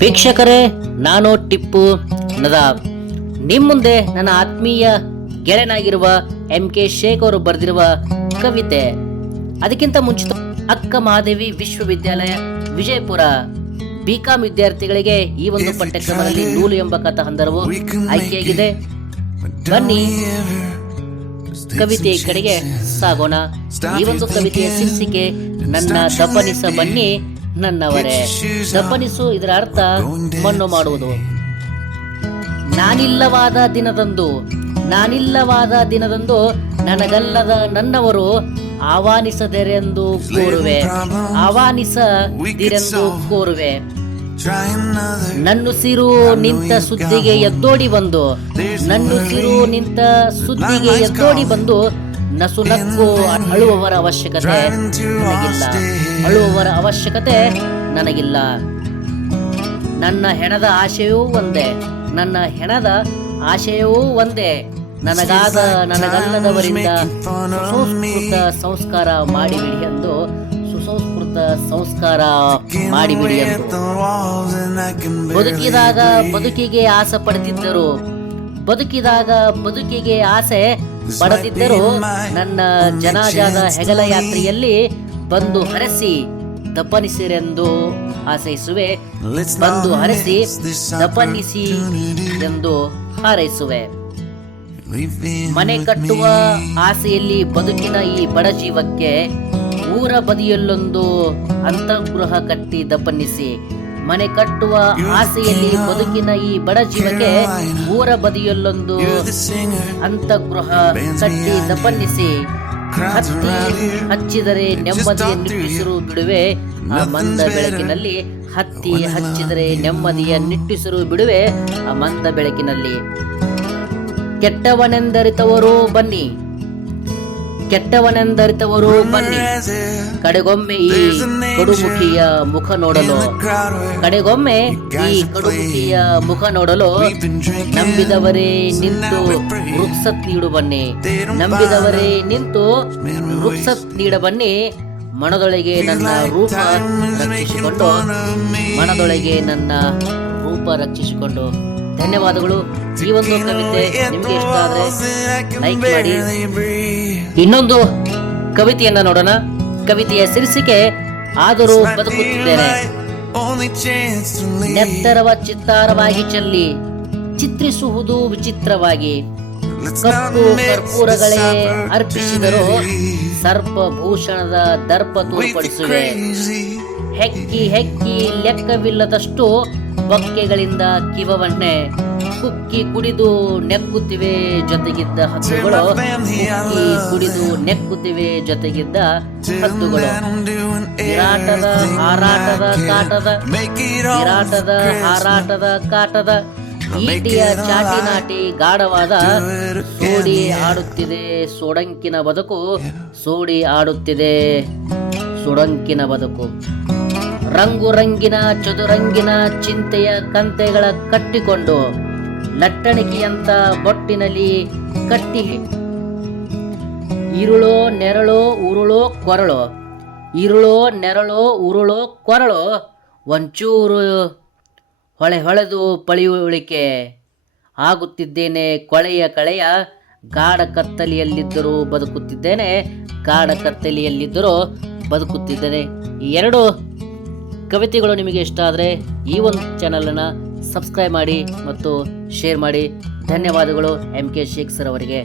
ವೀಕ್ಷಕರೇ, ನಾನು ಟಿಪ್ಪು ನದಾಬ್ ನಿಮ್ಮ ಮುಂದೆ ನನ್ನ ಆತ್ಮೀಯ ಗೆಳೆಯನಾಗಿರುವ MK ಶೇಖ್ ಅವರು ಬರೆದಿರುವ ಕವಿತೆ. ಅದಕ್ಕಿಂತ ಮುಂಚಿತ ಅಕ್ಕ ಮಹಾದೇವಿ ವಿಶ್ವವಿದ್ಯಾಲಯ ವಿಜಯಪುರ BCom ವಿದ್ಯಾರ್ಥಿಗಳಿಗೆ ಈ ಒಂದು ಪಠ್ಯಕ್ರಮದಲ್ಲಿ ನೂಲು ಎಂಬ ಕಥಾ ಹಂದರವು ಆಯ್ಕೆಯಾಗಿದೆ. ಬನ್ನಿ ಕವಿತೆಯ ಕಡೆಗೆ ಸಾಗೋಣ. ಈ ಒಂದು ಕವಿತೆಯ ಶೀರ್ಷಿಕೆ ನನ್ನ ದಪ್ಪನಿಸ ಬನ್ನಿ ನನ್ನವರೇ. ದಪ್ಪನಿಸು, ಇದರ ಅರ್ಥ ಮಣ್ಣು ಮಾಡುವುದು. ನಾನಿಲ್ಲವಾದ ದಿನದಂದು ನನಗಲ್ಲದ ನನ್ನವರು ಆಹ್ವಾನಿಸದಿರೆಂದು ಕೋರುವೆ. ನನ್ನುಸಿರು ನಿಂತ ಸುದ್ದಿಗೆ ಎದ್ದೋಡಿ ಬಂದು ನಸು ನಕ್ಕು ಅಳುವವರ ಅವಶ್ಯಕತೆ ನನಗಿಲ್ಲ. ನನ್ನ ಹೆಣದ ಆಶಯವೂ ಒಂದೇ. ನನಗಲ್ಲದವರಿಂದ ಸುಸಂಸ್ಕೃತ ಸಂಸ್ಕಾರ ಮಾಡಿಬಿಡಿ ಎಂದು ಬದುಕಿದಾಗ ಬದುಕಿಗೆ ಆಸೆ ಪಡೆದಿದ್ದರು. ನನ್ನ ಜನಾಜಾದ ಹೆಗಲ ಯಾತ್ರೆಯಲ್ಲಿ ಬಂದು ಹರಸಿ ದಪ್ಪನಿಸಿರೆಂದು ಆಸೈಸುವೆ. ದಪ್ಪನಿಸಿ ಎಂದು ಹಾರೈಸುವೆ. ಮನೆ ಕಟ್ಟುವ ಆಸೆಯಲ್ಲಿ ಬದುಕಿನ ಈ ಬಡ ಜೀವಕ್ಕೆ ಊರ ಬದಿಯಲ್ಲೊಂದು ಅಂತಃಗೃಹ ಕಟ್ಟಿ ದಪ್ಪನಿಸಿ. ಮನೆ ಕಟ್ಟುವ ಆಸೆಯಲ್ಲಿ ಬದುಕಿನ ಈ ಬಡ ಜೀವಕ್ಕೆ ಊರ ಬದಿಯಲ್ಲೊಂದು ಅಂತಃಗೃಹ ಕಟ್ಟಿ ದಪ್ಪನಿಸಿ. ಹಚ್ಚಿದರೆ ನೆಮ್ಮದಿಯ ನಿಟ್ಟುಸಿರು ಬಿಡುವೆ ಆ ಮಂದ ಬೆಳಕಿನಲ್ಲಿ. ಹಚ್ಚಿದರೆ ನೆಮ್ಮದಿಯ ನಿಟ್ಟುಸಿರು ಬಿಡುವೆ ಆ ಮಂದ ಬೆಳಕಿನಲ್ಲಿ. ಕೆಟ್ಟವನೆಂದರಿತವರು ಬನ್ನಿ, ಕಡೆಗೊಮ್ಮೆ ಈ ಕಡುಮುಖಿಯ ಮುಖ ನೋಡಲು. ನಂಬಿದವರೇ ನಿಂತು ರುಕ್ಸತ್ ನೀಡು ಬನ್ನಿ. ಮನದೊಳಗೆ ನನ್ನ ರೂಪ ರಕ್ಷಿಸಿಕೊಂಡು. ಧನ್ಯವಾದಗಳು. ಈ ಒಂದು ಕವಿತೆ ನಿಮಗೆ ಇಷ್ಟ ಆದರೆ ಲೈಕ್ ಮಾಡಿ. ಇನ್ನೊಂದು ಕವಿತೆಯನ್ನ ನೋಡೋಣ. ಕವಿತೆಯ ಶೀರ್ಷಿಕೆ ಆದರೂ ಬದುಕುತ್ತಿದ್ದೇನೆ. ನೆತ್ತರವ ಚಿತ್ತಾರವಾಗಿ ಚೆಲ್ಲಿ ಚಿತ್ರಿಸುವುದು ವಿಚಿತ್ರವಾಗಿ. ಕಪ್ಪು ಕರ್ಪೂರಗಳೇ ಅರ್ಪಿಸಿದರು ಸರ್ಪಭೂಷಣದ ದರ್ಪ ತೋರ್ಪಡಿಸುವೆ. ಹೆಕ್ಕಿ ಲೆಕ್ಕವಿಲ್ಲದಷ್ಟು ಬೊಕ್ಕೆಗಳಿಂದ ಕಿವವನ್ನೇ ಕುಕ್ಕಿ ಕುಡಿದು ನೆಕ್ಕುತ್ತಿವೆ ಜೊತೆಗಿದ್ದ ಹತ್ತುಗಳು. ವಿರಾಟದ ಹಾರಾಟದ ಕಾಟದ ಈಟಿಯ ಚಾಟಿ ನಾಟಿ ಗಾಢವಾದ ಸೋಡಿ ಆಡುತ್ತಿದೆ ಸುಡಂಕಿನ ಬದುಕು. ರಂಗಿನ ಚದುರಂಗಿನ ಚಿಂತೆಯ ಕಂತೆಗಳ ಕಟ್ಟಿಕೊಂಡು ಲಟ್ಟಣಿಕೆಯಂತ ಬೊಟ್ಟಿನಲ್ಲಿ ಕಟ್ಟಿ. ಇರುಳೋ ನೆರಳೋ ಉರುಳೋ ಕೊರಳೋ ಒಂಚೂರು ಹೊಳೆದು ಪಳಿಯುಳಿಕೆ ಆಗುತ್ತಿದ್ದೇನೆ. ಕಳೆಯ ಗಾಢ ಕತ್ತಲೆಯಲ್ಲಿದ್ದರೂ ಬದುಕುತ್ತಿದ್ದೇನೆ. ಈ ಎರಡು ಕವಿತೆಗಳು ನಿಮಗೆ ಇಷ್ಟ ಆದರೆ ಈ ಒಂದು ಚಾನಲನ್ನು ಸಬ್ಸ್ಕ್ರೈಬ್ ಮಾಡಿ ಮತ್ತು ಶೇರ್ ಮಾಡಿ. ಧನ್ಯವಾದಗಳು MK ಶೇಖ್ ಸರ್ ಅವರಿಗೆ.